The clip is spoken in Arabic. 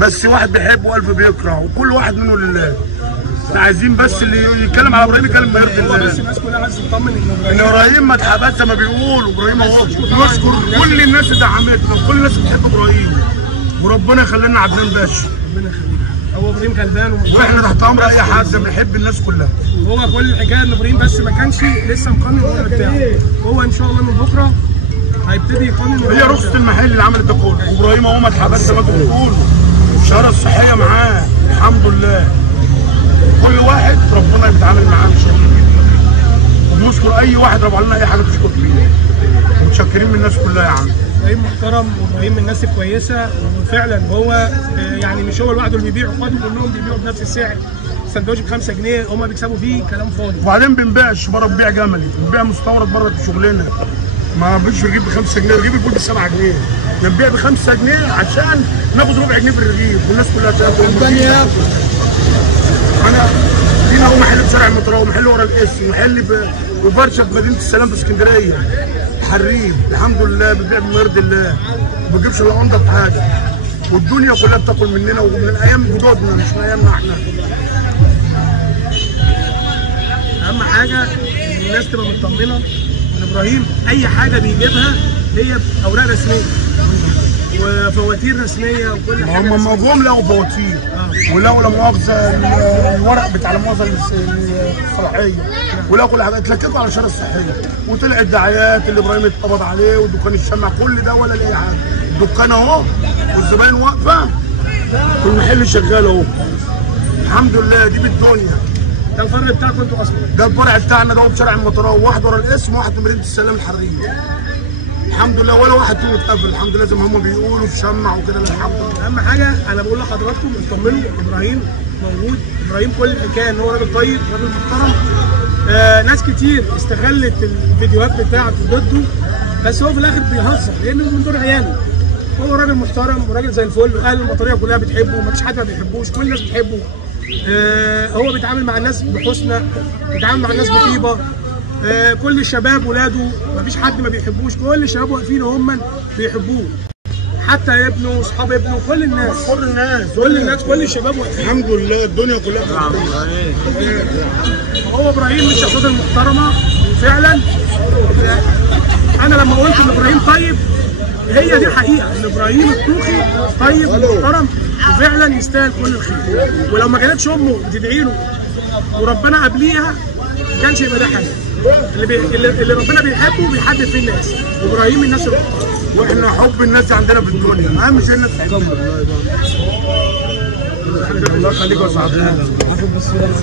بس واحد بيحب وقلب بيكره، وكل واحد منه لله. احنا عايزين بس اللي يتكلم على ابراهيم يتكلم ما يرضي الله. بس الناس كلها عايزه تطمن ان ابراهيم ما اتحبس زي ما بيقولوا. ابراهيم اهو نشكر كل الناس اللي دعمتنا وكل الناس بتحب ابراهيم، وربنا يخلينا عدنان باشا. ربنا يخليك. هو ابراهيم غلبان واحنا تحت امر اي حد، بنحب الناس كلها. هو كل الحكايه ان ابراهيم بس ما كانش لسه مقنن الوضع بتاعه. هو ان شاء الله من بكره هيبتدي يقنن. هي رخصه المحل اللي عملت ده كله. وابراهيم اهو ما اتحبس زي ما انتوا بتقولوا، الشهاده الصحيه معاه الحمد لله. كل واحد ربنا بيتعامل معاه ان شاء الله. وبنشكر اي واحد رفع لنا اي حاجه تشكر فيها. متشكرين من الناس كلها يا عم. ابراهيم محترم وابراهيم من الناس الكويسه، وفعلا هو يعني مش هو لوحده اللي بيبيع، اخواته كلهم بيبيعوا بنفس السعر. سندوتش ب 5 جنيه هم بيكسبوا فيه كلام فاضي. وبعدين بنبيعش بره، بنبيع جملي، بنبيع مستورد بره في شغلنا. ما بنجيش نجيب ب 5 جنيه، نجيب الفول ب 7 جنيه. بنبيع ب 5 جنيه عشان ناخد ربع جنيه في الرغيف والناس كلها تاكل. انا لينا هو محل في شارع المترو، محل ورا القسم، محل وبرشه في مدينه السلام في اسكندريه. حريب الحمد لله بنبيع بما يرضي الله، ما بنجيبش الا انضف حاجه. والدنيا كلها بتاكل مننا ومن ايام جدودنا مش من ايامنا احنا. اهم حاجه الناس تبقى مطمنه ان ابراهيم اي حاجه بيجيبها هي اوراق رسميه وفواتير رسميه وكل حاجه. هم موجودين لقوا فواتير ولقوا لا مؤاخذه الورق بتاع لا مؤاخذه الصلاحيه، ولقوا كل حاجه. اتلككوا على الشهاده الصحيه وطلع الدعايات اللي ابراهيم اتقبض عليه ودكان الشمع كل ده ولا ليه حاجه. الدكان اهو والزباين واقفه والمحل شغال اهو الحمد لله. دي بالدنيا. ده الفرع بتاعكم انتوا اصلا؟ ده الفرع بتاعنا ده هو في شارع المطران، واحد ورا القسم وواحد في مدينه السلام الحريه. الحمد لله ولا واحد فيهم اتقفل الحمد لله زي ما هم بيقولوا في شمع وكده. الحمد لله. اهم حاجه انا بقول لحضراتكم اطمنوا، ابراهيم موجود. ابراهيم كل الحكايه ان هو راجل طيب، راجل محترم. ناس كتير استغلت الفيديوهات بتاعته ضده، بس هو في الاخر بيهزر لانه من دور عياله. هو راجل محترم وراجل زي الفل، واهل المطريه كلها بتحبه، ومفيش حد ما بيحبوش، كل الناس بتحبه. هو بيتعامل مع الناس بحسنى، بيتعامل مع الناس بطيبه. كل الشباب ولاده مفيش حد ما بيحبوش، كل الشباب واقفين هم بيحبوه، حتى ابنه واصحاب ابنه، كل الناس كل الشباب واقفين. الحمد لله الدنيا كلها هو ابراهيم من الشخصيات المحترمه وفعلا. انا لما قلت ان ابراهيم طيب هي دي حقيقه، ان ابراهيم الطوخي طيب ومحترم وفعلا يستاهل كل الخير. ولو ما كانتش امه بتدعي له وربنا قبليها ما كانش يبقى ده حاجه. اللي ربنا بيحبه بيحدد فيه الناس، وابراهيم الناس المحترمه. واحنا حب الناس عندنا في الدنيا اهم شيء الناس تحبنا. الله يخليك يا صاحبي.